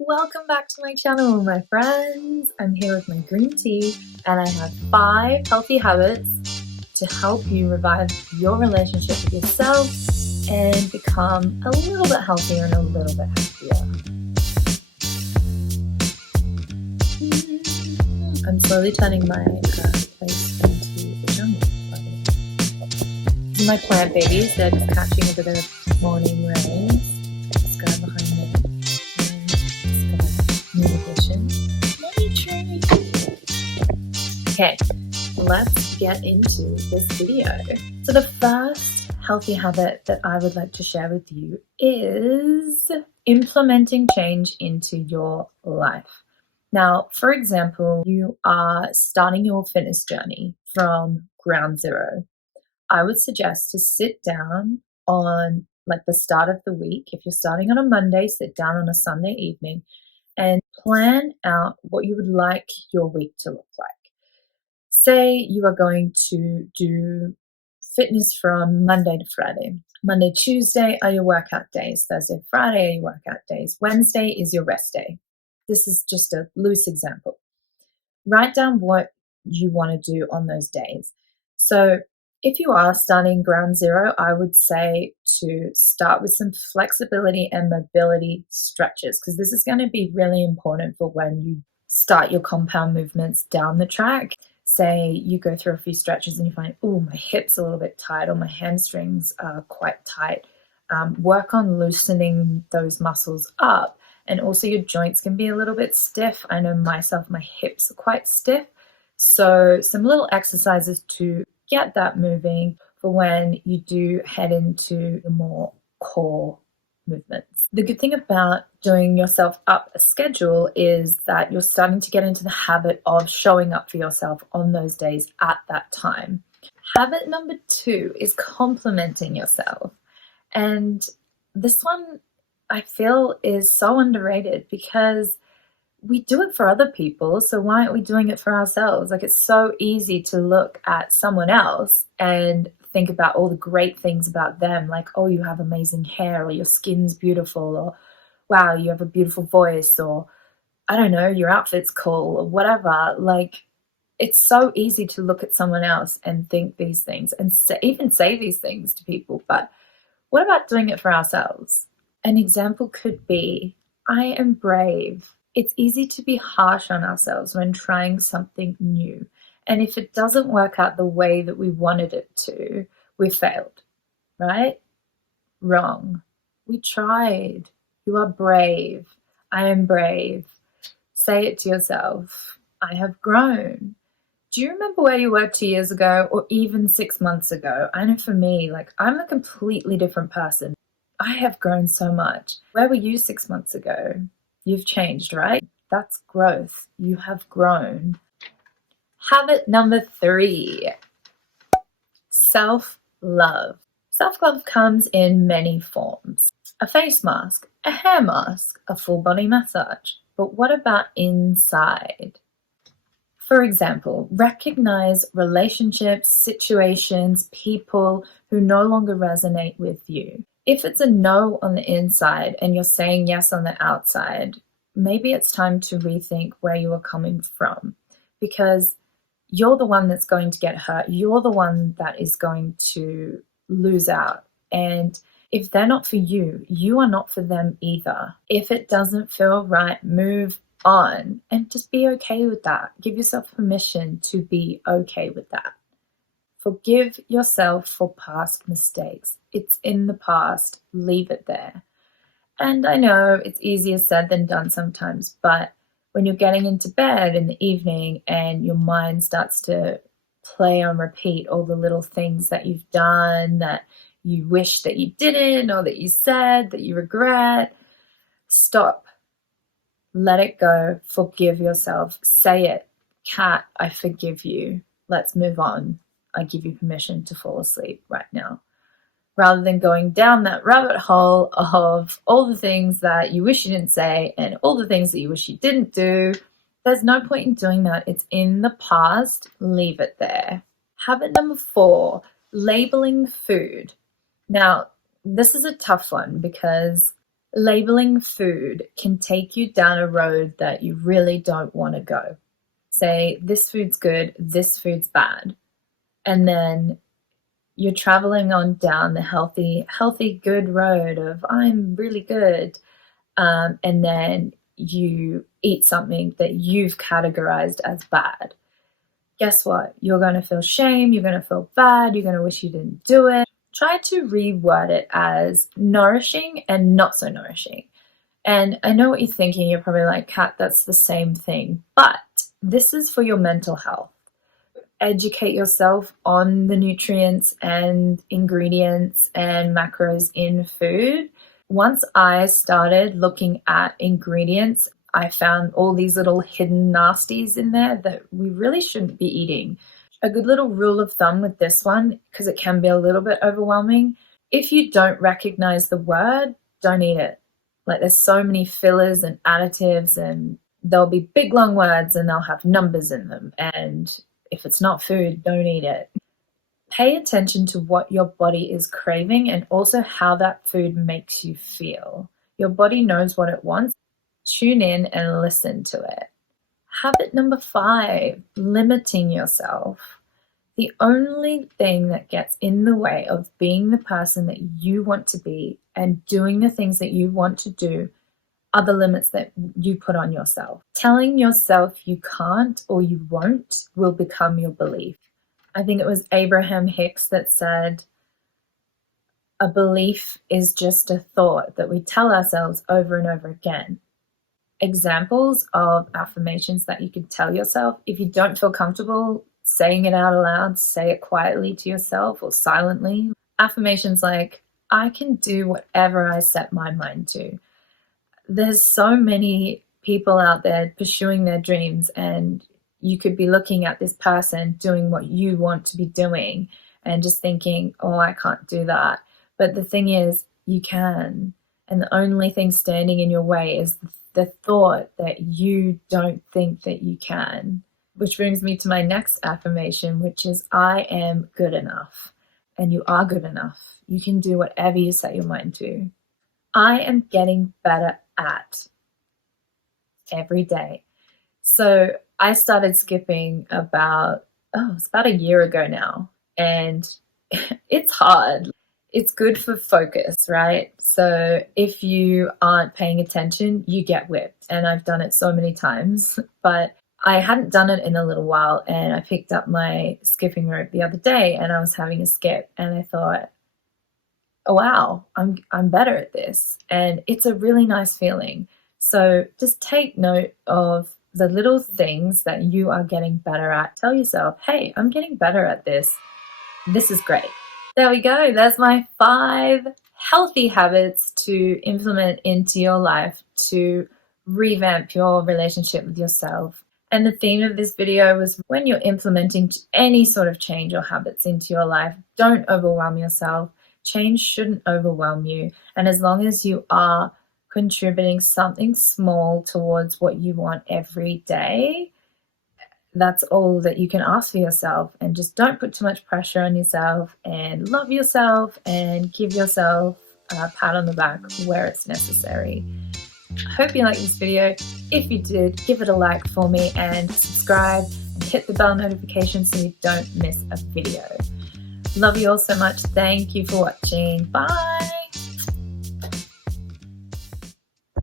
Welcome back to my channel, my friends. I'm here with my green tea, and I have 5 healthy habits to help you revive your relationship with yourself and become a little bit healthier and a little bit happier. I'm slowly turning my place into the jungle. These are my plant babies. They're just catching a bit of morning rain. This guy behind me. Okay, let's get into this video. So the first healthy habit that I would like to share with you is implementing change into your life. Now, for example, you are starting your fitness journey from ground zero. I would suggest to sit down on the start of the week. If you're starting on a Monday, sit down on a Sunday evening and plan out what you would like your week to look like. Say you are going to do fitness from Monday to Friday. Monday, Tuesday are your workout days. Thursday, Friday are your workout days. Wednesday is your rest day. This is just a loose example. Write down what you want to do on those days. So if you are starting ground zero, I would say to start with some flexibility and mobility stretches, because this is going to be really important for when you start your compound movements down the track. Say you go through a few stretches and you find, oh, my hip's a little bit tight or my hamstrings are quite tight. Work on loosening those muscles up. And also your joints can be a little bit stiff. I know myself, my hips are quite stiff. So some little exercises to get that moving for when you do head into the more core movements. The good thing about doing yourself up a schedule is that you're starting to get into the habit of showing up for yourself on those days at that time. Habit number 2 is complimenting yourself. And this one I feel is so underrated because we do it for other people, so why aren't we doing it for ourselves? It's so easy to look at someone else and think about all the great things about them, like, oh, you have amazing hair, or your skin's beautiful, or wow, you have a beautiful voice, or I don't know, your outfit's cool, or whatever. It's so easy to look at someone else and think these things and even say these things to people, but what about doing it for ourselves? An example could be, I am brave. It's easy to be harsh on ourselves when trying something new. And if it doesn't work out the way that we wanted it to, we failed, right? Wrong. We tried. You are brave. I am brave. Say it to yourself. I have grown. Do you remember where you were 2 years ago or even 6 months ago? I know for me, I'm a completely different person. I have grown so much. Where were you 6 months ago? You've changed, right? That's growth. You have grown. Habit number 3, self-love. Self-love comes in many forms. A face mask, a hair mask, a full body massage. But what about inside? For example, recognize relationships, situations, people who no longer resonate with you. If it's a no on the inside and you're saying yes on the outside, maybe it's time to rethink where you are coming from, because you're the one that's going to get hurt. You're the one that is going to lose out. And if they're not for you, you are not for them either. If it doesn't feel right, move on and just be okay with that. Give yourself permission to be okay with that. Forgive yourself for past mistakes. It's in the past. Leave it there. And I know it's easier said than done sometimes, but when you're getting into bed in the evening and your mind starts to play on repeat all the little things that you've done that you wish that you didn't, or that you said that you regret, stop. Let it go. Forgive yourself. Say it. Kat, I forgive you. Let's move on. I give you permission to fall asleep right now. Rather than going down that rabbit hole of all the things that you wish you didn't say and all the things that you wish you didn't do, there's no point in doing that. It's in the past. Leave it there. Habit number 4, labeling food. Now, this is a tough one because Labeling food can take you down a road that you really don't want to go. Say, this food's good, this food's bad. And then you're traveling on down the healthy, good road of I'm really good. And then you eat something that you've categorized as bad. Guess what? You're going to feel shame, you're going to feel bad, you're going to wish you didn't do it. Try to reword it as nourishing and not so nourishing. And I know what you're thinking. You're probably like, Kat, that's the same thing. But this is for your mental health. Educate yourself on the nutrients and ingredients and macros in food. Once I started looking at ingredients, I found all these little hidden nasties in there that we really shouldn't be eating. A good little rule of thumb with this one, because it can be a little bit overwhelming, if you don't recognize the word, don't eat it. Like, there's so many fillers and additives, and there'll be big long words and they'll have numbers in them. And if it's not food, don't eat it. Pay attention to what your body is craving and also how that food makes you feel. Your body knows what it wants. Tune in and listen to it. Habit number 5, limiting yourself. The only thing that gets in the way of being the person that you want to be and doing the things that you want to do are the limits that you put on yourself. Telling yourself you can't or you won't will become your belief. I think it was Abraham Hicks that said, a belief is just a thought that we tell ourselves over and over again. Examples of affirmations that you can tell yourself. If you don't feel comfortable saying it out aloud, say it quietly to yourself or silently. Affirmations like, I can do whatever I set my mind to. There's so many people out there pursuing their dreams, and you could be looking at this person doing what you want to be doing and just thinking, oh, I can't do that. But the thing is, you can. And the only thing standing in your way is the thought that you don't think that you can. Which brings me to my next affirmation, which is, I am good enough. And you are good enough. You can do whatever you set your mind to. I am getting better at every day. So I started skipping it's about a year ago now. And it's hard. It's good for focus, right? So if you aren't paying attention, you get whipped. And I've done it so many times, but I hadn't done it in a little while, and I picked up my skipping rope the other day and I was having a skip and I thought, oh wow, I'm better at this. And it's a really nice feeling. So just take note of the little things that you are getting better at. Tell yourself, hey, I'm getting better at this. This is great. There we go. There's my 5 healthy habits to implement into your life to revamp your relationship with yourself. And the theme of this video was, when you're implementing any sort of change or habits into your life, don't overwhelm yourself. Change shouldn't overwhelm you. And as long as you are contributing something small towards what you want every day, that's all that you can ask for yourself. And just don't put too much pressure on yourself, and love yourself and give yourself a pat on the back where it's necessary. I hope you liked this video. If you did, give it a like for me and subscribe and hit the bell notification so you don't miss a video. Love you all so much. Thank you for watching. Bye.